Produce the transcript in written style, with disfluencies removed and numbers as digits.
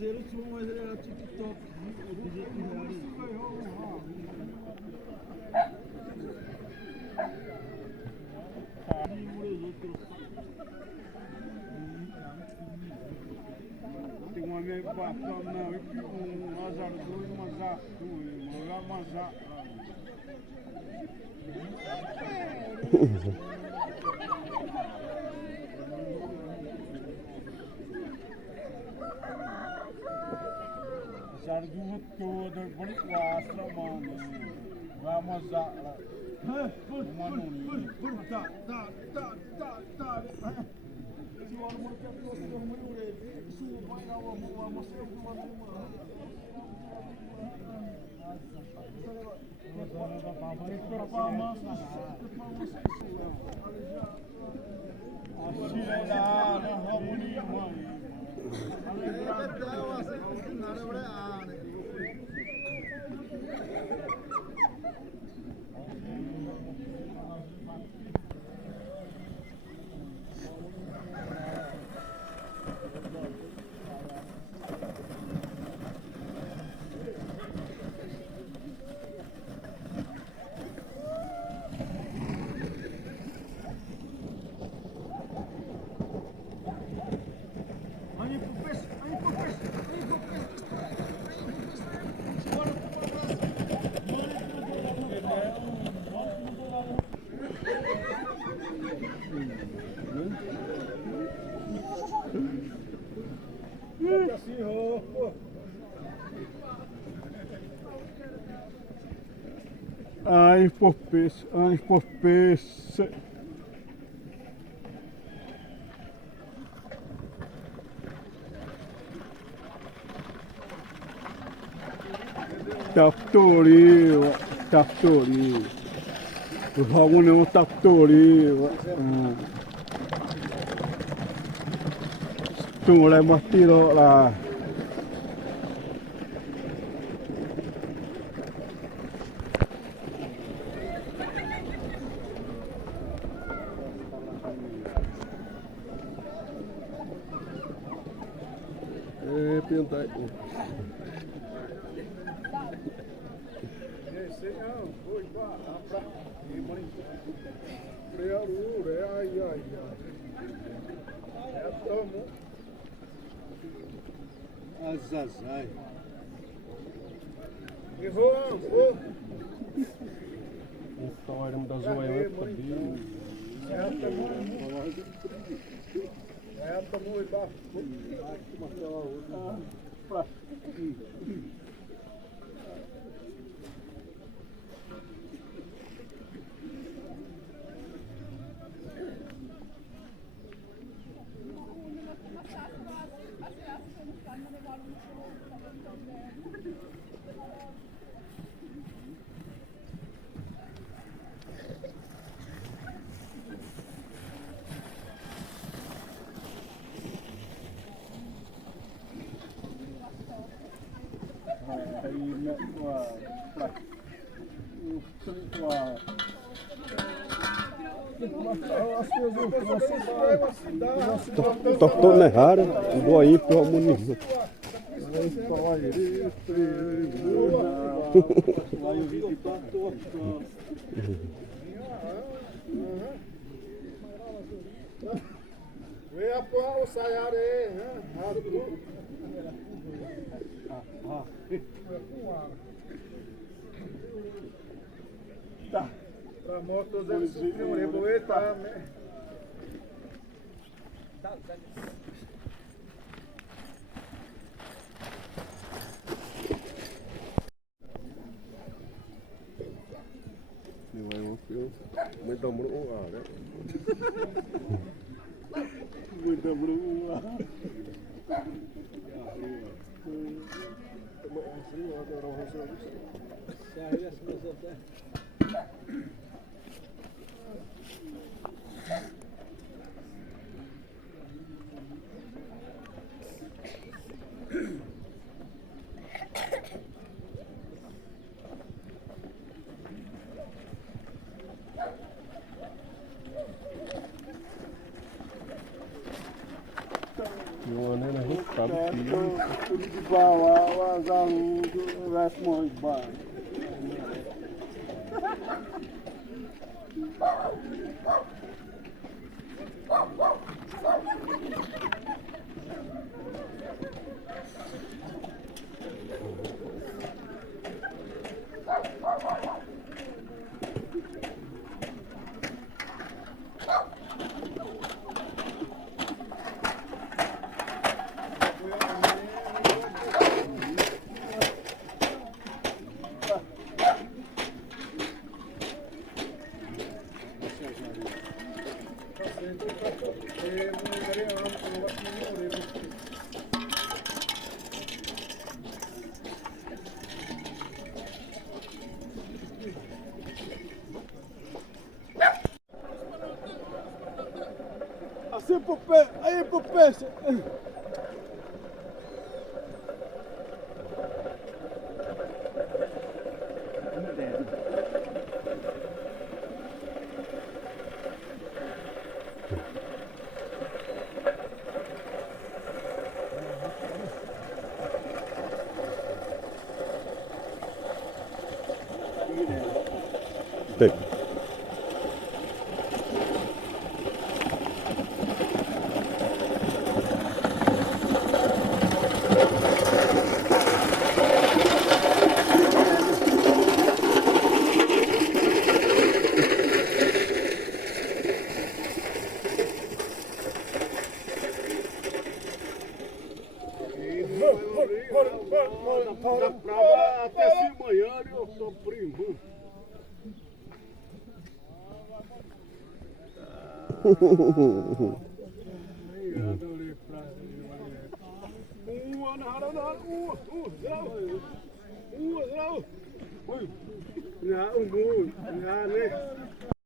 Zero tu mas ele era TikTok. Tem uma minha bacana, não, um azar dois, um azar dois, um azar. Sardu toda berkuasa mana, ramazak lah. Siwal mereka tu sudah melihat, sudah main awam masih Ai, por peixe, ai, por peixe. Taptori, taptori. Vamos no taptori. Tu le mastiro la. Pintai. Azazai. Então era da zoeira também. Tô na rara, vou aí pro harmonismo. Vem a pau, saiare, tá. Pra moto eles sofriam reboeta, né? Então, né? Muito boa. Tudo de igual, as alunos do resto muito bom. Assim pro pé, aí pro peixe. Tem. Até se amanhã eu tô primo. Ja,